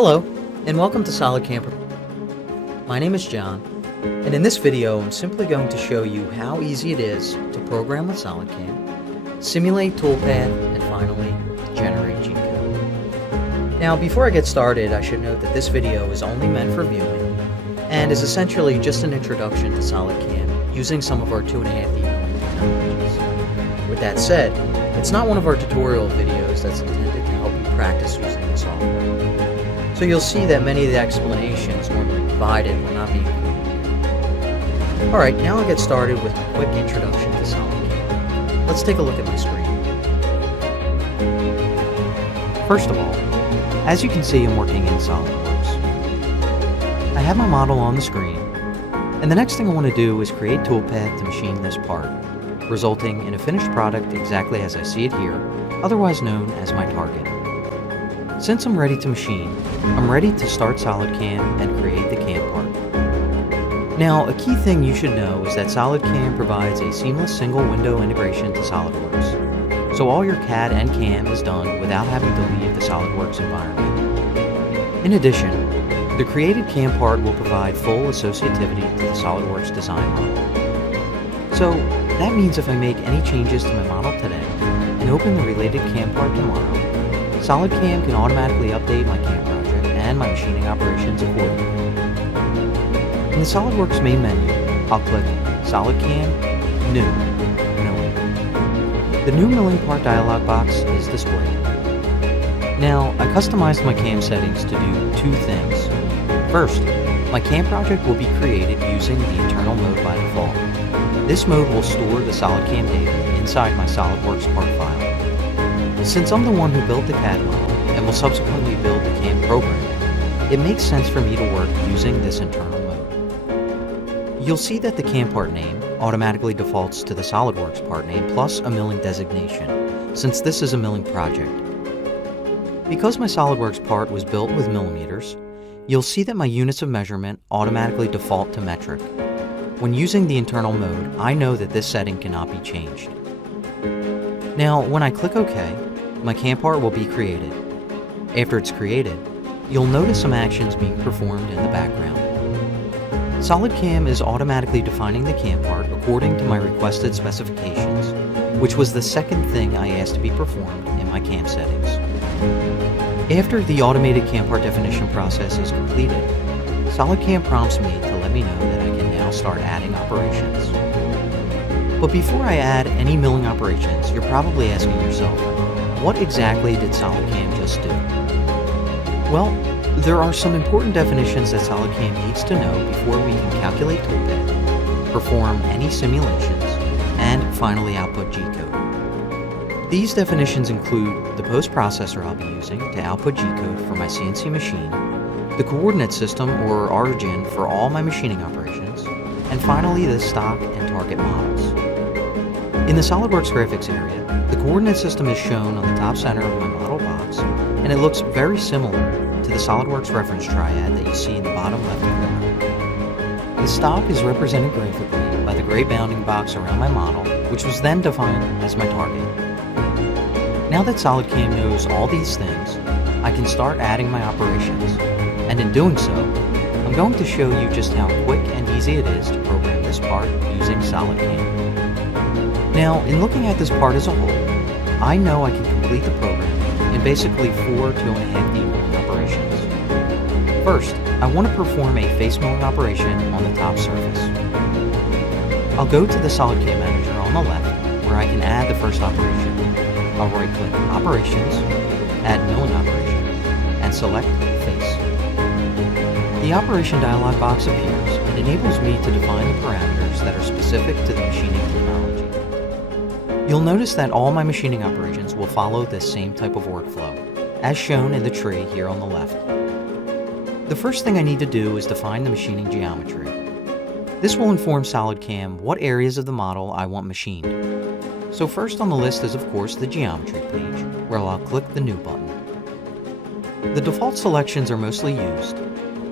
Hello, and welcome to SolidCAM. My name is John, and in this video I'm simply going to show you how easy it is to program with SolidCAM, simulate toolpath, and finally generate G-code. Now before I get started, I should note that this video is only meant for viewing and is essentially just an introduction to SolidCAM using some of our 2.5D milling technologies. With that said, it's not one of our tutorial videos that's intended to help you practice using the software. So you'll see that many of the explanations normally provided will not be included here. Alright, now I'll get started with a quick introduction to SolidCAM. Let's take a look at my screen. First of all, as you can see, I'm working in SolidWorks. I have my model on the screen, and the next thing I want to do is create toolpath to machine this part, resulting in a finished product exactly as I see it here, otherwise known as my target. Since I'm ready to machine, I'm ready to start SolidCAM and create the CAM part. Now, a key thing you should know is that SolidCAM provides a seamless single window integration to SolidWorks, so all your CAD and CAM is done without having to leave the SolidWorks environment. In addition, the created CAM part will provide full associativity to the SolidWorks design model. So, that means if I make any changes to my model today and open the related CAM part tomorrow, SolidCAM can automatically update my CAM project and my machining operations accordingly. In the SolidWorks main menu, I'll click SolidCAM, New, Milling. The New Milling Part dialog box is displayed. Now, I customized my CAM settings to do two things. First, my CAM project will be created using the internal mode by default. This mode will store the SolidCAM data inside my SolidWorks part file. Since I'm the one who built the CAD model and will subsequently build the CAM program, it makes sense for me to work using this internal mode. You'll see that the CAM part name automatically defaults to the SolidWorks part name plus a milling designation, since this is a milling project. Because my SolidWorks part was built with millimeters, you'll see that my units of measurement automatically default to metric. When using the internal mode, I know that this setting cannot be changed. Now, when I click OK, my CAM part will be created. After it's created, you'll notice some actions being performed in the background. SolidCAM is automatically defining the CAM part according to my requested specifications, which was the second thing I asked to be performed in my CAM settings. After the automated CAM part definition process is completed, SolidCAM prompts me to let me know that I can now start adding operations. But before I add any milling operations, you're probably asking yourself, what exactly did SolidCAM just do? Well, there are some important definitions that SolidCAM needs to know before we can calculate toolpath, perform any simulations, and finally output G-code. These definitions include the post-processor I'll be using to output G-code for my CNC machine, the coordinate system or origin for all my machining operations, and finally the stock and target models. In the SolidWorks graphics area, the coordinate system is shown on the top center of my model box, and it looks very similar to the SolidWorks reference triad that you see in the bottom left corner. The stock is represented graphically by the gray bounding box around my model, which was then defined as my target. Now that SolidCAM knows all these things, I can start adding my operations, and in doing so, I'm going to show you just how quick and easy it is to program this part using SolidCAM. Now, in looking at this part as a whole, I know I can complete the program in basically 4 2.5D milling operations. First, I want to perform a face milling operation on the top surface. I'll go to the SolidCAM manager on the left, where I can add the first operation. I'll right-click Operations, Add Milling Operation, and select Face. The operation dialog box appears and enables me to define the parameters that are specific to the machining technology. You'll notice that all my machining operations will follow this same type of workflow, as shown in the tree here on the left. The first thing I need to do is define the machining geometry. This will inform SolidCAM what areas of the model I want machined. So first on the list is of course the geometry page, where I'll click the New button. The default selections are mostly used.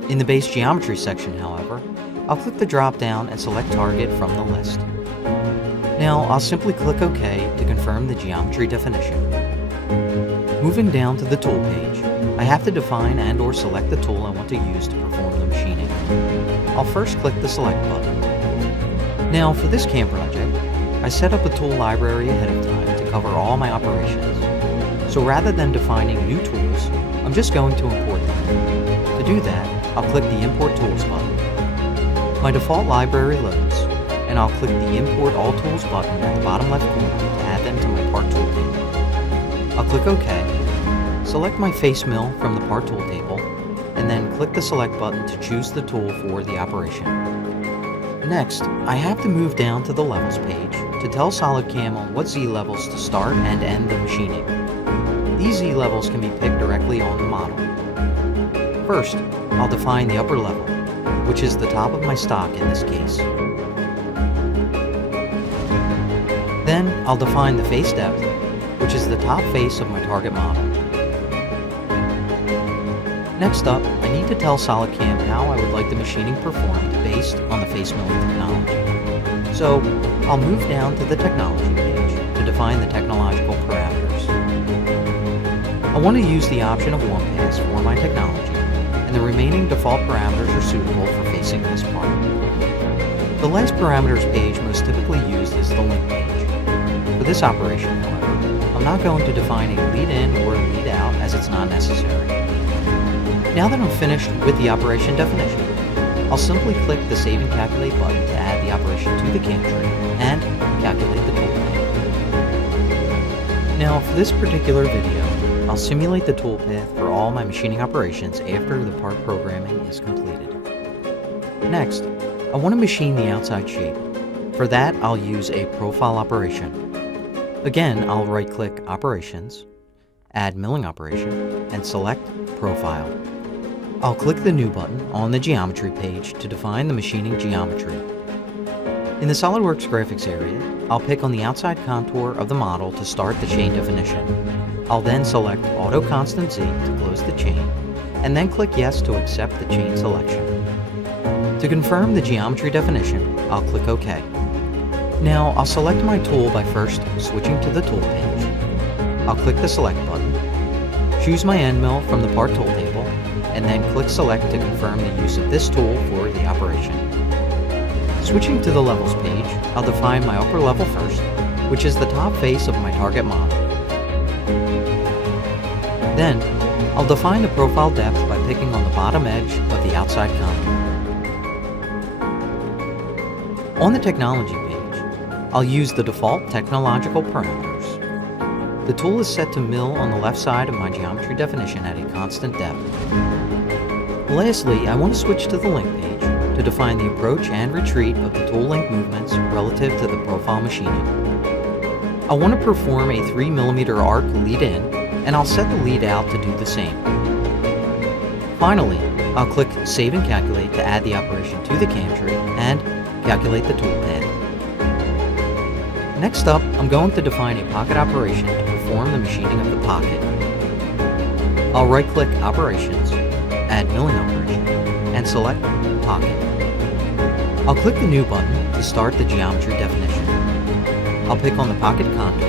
In the base geometry section, however, I'll click the drop down and select Target from the list. Now I'll simply click OK to confirm the geometry definition. Moving down to the tool page, I have to define and or select the tool I want to use to perform the machining. I'll first click the Select button. Now for this CAM project, I set up a tool library ahead of time to cover all my operations. So rather than defining new tools, I'm just going to import them. To do that, I'll click the Import Tools button. My default library loads, and I'll click the Import All Tools button at the bottom left corner to add them to my part tool table. I'll click OK, select my face mill from the part tool table, and then click the Select button to choose the tool for the operation. Next, I have to move down to the Levels page to tell SolidCAM on what Z levels to start and end the machining. These Z levels can be picked directly on the model. First, I'll define the upper level, which is the top of my stock in this case. Then, I'll define the face depth, which is the top face of my target model. Next up, I need to tell SolidCAM how I would like the machining performed based on the face milling technology. So, I'll move down to the Technology page to define the technological parameters. I want to use the option of 1-pass for my technology, and the remaining default parameters are suitable for facing this part. The last parameters page most typically used is the link page. For this operation, however, I'm not going to define a lead in or lead out as it's not necessary. Now that I'm finished with the operation definition, I'll simply click the Save and Calculate button to add the operation to the CAM tree and calculate the tool path. Now for this particular video, I'll simulate the tool path for all my machining operations after the part programming is completed. Next, I want to machine the outside shape. For that, I'll use a profile operation. Again, I'll right-click Operations, Add Milling Operation, and select Profile. I'll click the New button on the Geometry page to define the machining geometry. In the SolidWorks graphics area, I'll pick on the outside contour of the model to start the chain definition. I'll then select Auto Constant Z to close the chain, and then click Yes to accept the chain selection. To confirm the geometry definition, I'll click OK. Now I'll select my tool by first switching to the Tool page. I'll click the Select button, choose my end mill from the part tool table, and then click Select to confirm the use of this tool for the operation. Switching to the Levels page, I'll define my upper level first, which is the top face of my target model. Then, I'll define the profile depth by picking on the bottom edge of the outside contour. On the Technology page, I'll use the default technological parameters. The tool is set to mill on the left side of my geometry definition at a constant depth. Lastly, I want to switch to the Link page to define the approach and retreat of the tool link movements relative to the profile machining. I want to perform a 3mm arc lead in, and I'll set the lead out to do the same. Finally, I'll click Save and Calculate to add the operation to the CAM tree and calculate the tool path. Next up, I'm going to define a pocket operation to perform the machining of the pocket. I'll right-click Operations, Add Milling Operation, and select Pocket. I'll click the New button to start the geometry definition. I'll pick on the pocket contour,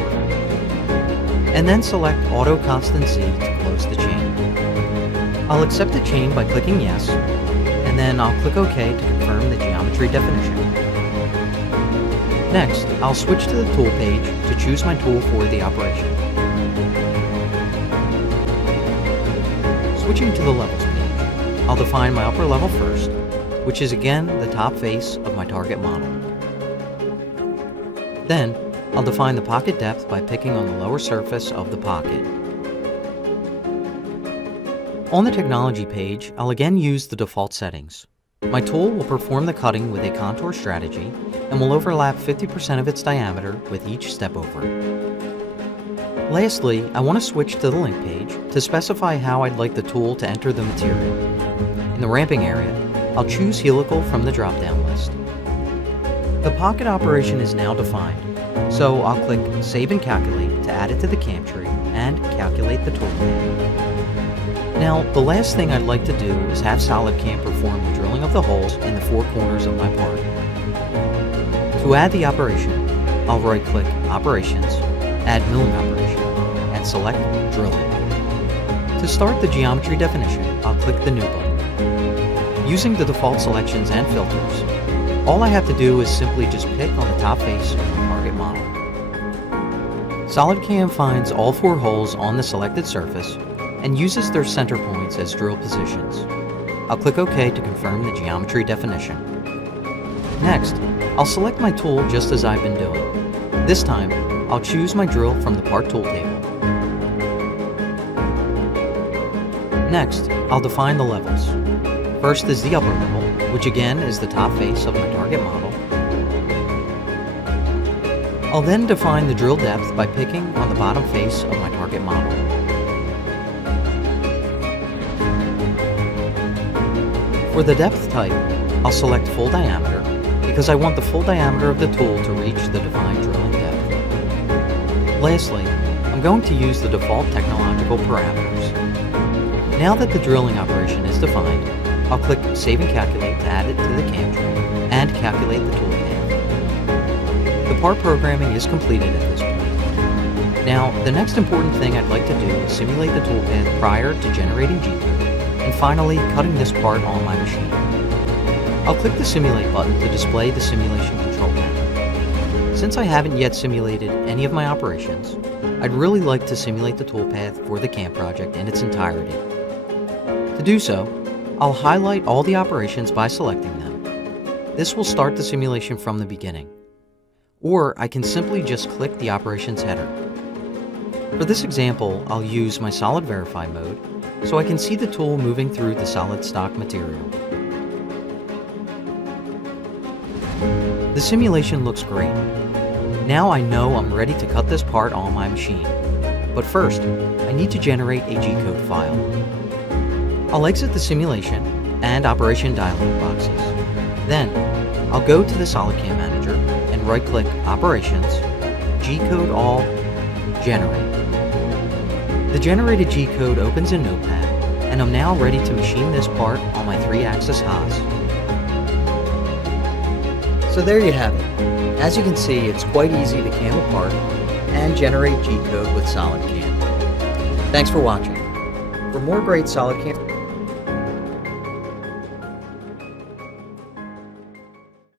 and then select Auto Constant Z to close the chain. I'll accept the chain by clicking Yes, and then I'll click OK to confirm the geometry definition. Next, I'll switch to the Tool page to choose my tool for the operation. Switching to the Levels page, I'll define my upper level first, which is again the top face of my target model. Then, I'll define the pocket depth by picking on the lower surface of the pocket. On the Technology page, I'll again use the default settings. My tool will perform the cutting with a contour strategy and will overlap 50% of its diameter with each step over. Lastly, I want to switch to the Link page to specify how I'd like the tool to enter the material. In the ramping area, I'll choose Helical from the drop-down list. The pocket operation is now defined, so I'll click Save and Calculate to add it to the CAM tree and calculate the tool path. Now, the last thing I'd like to do is have SolidCAM perform the drilling of the holes in the four corners of my part. To add the operation, I'll right-click Operations, Add Milling Operation, and select Drilling. To start the geometry definition, I'll click the New button. Using the default selections and filters, all I have to do is simply just pick on the top face of the target model. SolidCAM finds all 4 holes on the selected surface and uses their center points as drill positions. I'll click OK to confirm the geometry definition. Next, I'll select my tool just as I've been doing. This time, I'll choose my drill from the part tool table. Next, I'll define the levels. First is the upper level, which again is the top face of my target model. I'll then define the drill depth by picking on the bottom face of my target model. For the depth type, I'll select full diameter because I want the full diameter of the tool to reach the defined drilling depth. Lastly, I'm going to use the default technological parameters. Now that the drilling operation is defined, I'll click Save and Calculate to add it to the CAM tray and calculate the tool path. The part programming is completed at this point. Now, the next important thing I'd like to do is simulate the tool path prior to generating G-code, and finally cutting this part on my machine. I'll click the Simulate button to display the simulation control panel. Since I haven't yet simulated any of my operations, I'd really like to simulate the toolpath for the CAM project in its entirety. To do so, I'll highlight all the operations by selecting them. This will start the simulation from the beginning. Or I can simply just click the operations header. For this example, I'll use my Solid Verify mode so I can see the tool moving through the solid stock material. The simulation looks great. Now I know I'm ready to cut this part on my machine. But first, I need to generate a G-code file. I'll exit the simulation and operation dialog boxes. Then, I'll go to the SolidCAM Manager and right-click Operations, G-code All, Generate. The generated G-code opens in Notepad, and I'm now ready to machine this part on my 3-axis Haas. So there you have it. As you can see, it's quite easy to CAM apart and generate G-code with SolidCAM. Thanks for watching. For more great SolidCAM